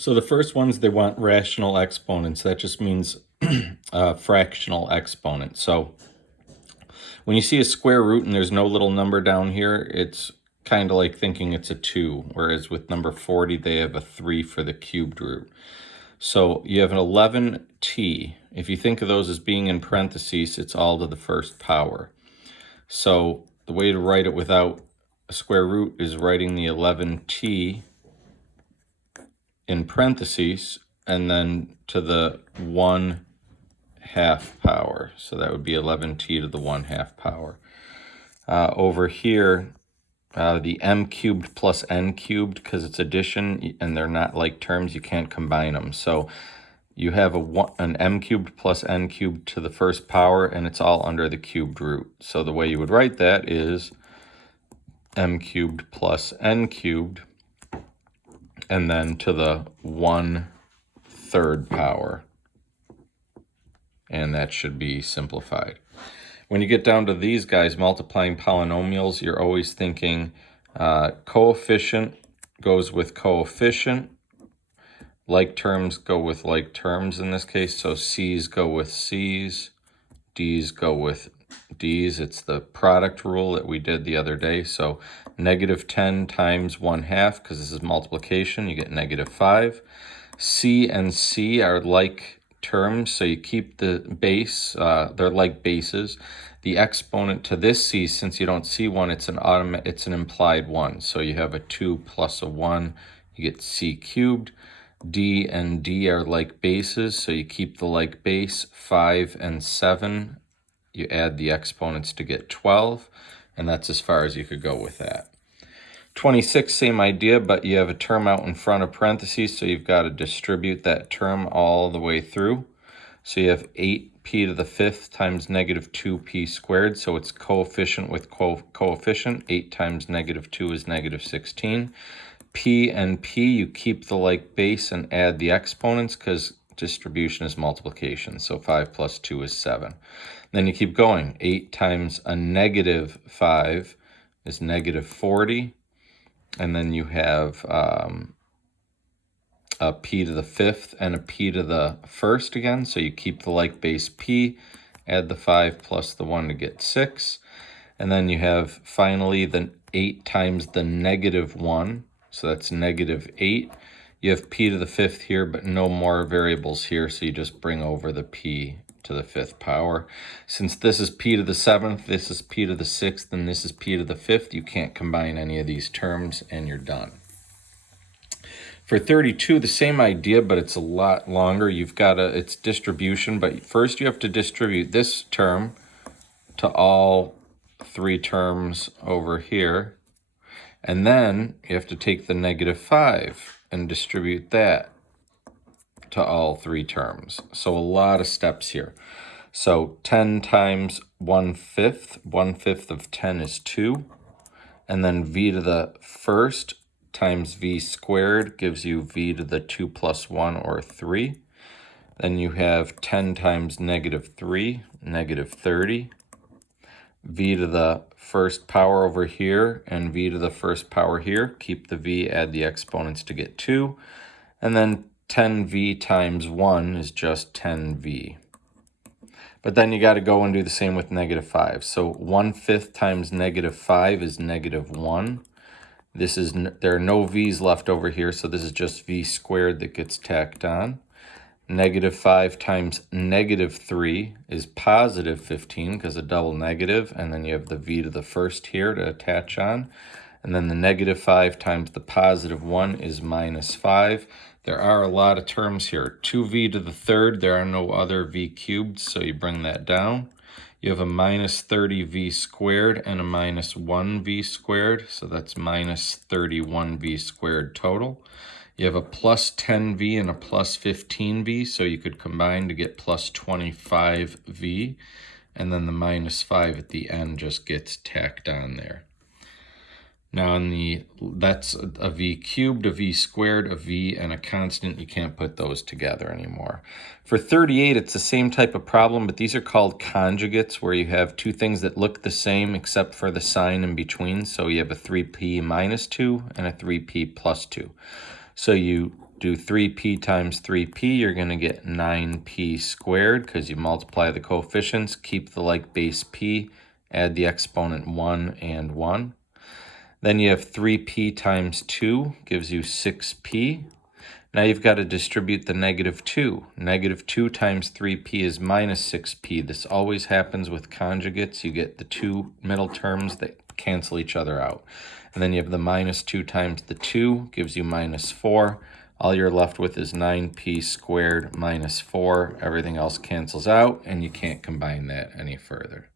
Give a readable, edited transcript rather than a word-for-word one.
So the first ones, they want rational exponents. That just means fractional exponent. So when you see a square root and there's no little number down here, it's kind of like thinking it's a 2, whereas with number 40, they have a 3 for the cubed root. So you have an 11t. If you think of those as being in parentheses, it's all to the first power. So the way to write it without a square root is writing the 11t in parentheses and then to the 1/2 power. So that would be 11t to the 1/2 power. Over here, the m cubed plus n cubed, because it's addition and they're not like terms, you can't combine them. So you have an m cubed plus n cubed to the first power, and it's all under the cubed root. So the way you would write that is m cubed plus n cubed, and then to the 1/3 power. And that should be simplified. When you get down to these guys, multiplying polynomials, you're always thinking coefficient goes with coefficient. Like terms go with like terms in this case. So C's go with C's, D's go with D's. It's the product rule that we did the other day. So -10 times 1/2, because this is multiplication, you get -5. C and C are like terms, so you keep the base, they're like bases. The exponent to this C, since you don't see one, it's an implied 1. So you have a 2 plus a 1, you get C cubed. D and D are like bases, so you keep the like base. 5 and 7, you add the exponents to get 12, and that's as far as you could go with that. 26, same idea, but you have a term out in front of parentheses, so you've got to distribute that term all the way through. So you have 8p to the 5th times -2p squared, so it's coefficient with coefficient. 8 times -2 is -16. P and P, you keep the like base and add the exponents, because distribution is multiplication. So 5 plus 2 is 7. Then you keep going. 8 times a -5 is -40. And then you have a p to the 5th and a p to the 1st again. So you keep the like base p, add the 5 plus the 1 to get 6. And then you have finally the 8 times the -1. So that's -8. You have p to the 5th here, but no more variables here. So you just bring over the p to the 5th power. Since this is p to the 7th, this is p to the 6th, and this is p to the 5th, you can't combine any of these terms, and you're done. For 32, the same idea, but it's a lot longer. You've got it's distribution, but first you have to distribute this term to all 3 terms over here. And then you have to take the -5 and distribute that to all 3 terms. So a lot of steps here. So 10 times 1/5, 1/5 of 10 is 2. And then v to the 1st times v squared gives you v to the 2 plus 1, or 3. Then you have 10 times -3, -30. V to the 1st power over here and v to the 1st power here. Keep the v, add the exponents to get 2. And then 10v times 1 is just 10v. But then you got to go and do the same with -5. So 1/5 times -5 is -1. There are no v's left over here, so this is just v squared that gets tacked on. -5 times -3 is +15, because a double negative, and then you have the v to the 1st here to attach on. And then the -5 times the +1 is -5. There are a lot of terms here. 2v to the 3rd, there are no other v cubed, so you bring that down. You have a -30v squared and a -1v squared, so that's -31v squared total. You have a +10v and a +15v, so you could combine to get +25v, and then the -5 at the end just gets tacked on there. Now that's a v cubed, a v squared, a v, and a constant. You can't put those together anymore. For 38, it's the same type of problem, but these are called conjugates, where you have 2 things that look the same except for the sign in between. So you have a 3p - 2 and a 3p + 2. So you do 3p times 3p, you're going to get 9p squared because you multiply the coefficients, keep the like base p, add the exponent 1 and 1. Then you have 3p times 2 gives you 6p. Now you've got to distribute the -2. -2 times 3p is -6p. This always happens with conjugates. You get the two middle terms that cancel each other out. And then you have the -2 times the 2 gives you -4. All you're left with is 9p squared minus 4. Everything else cancels out, and you can't combine that any further.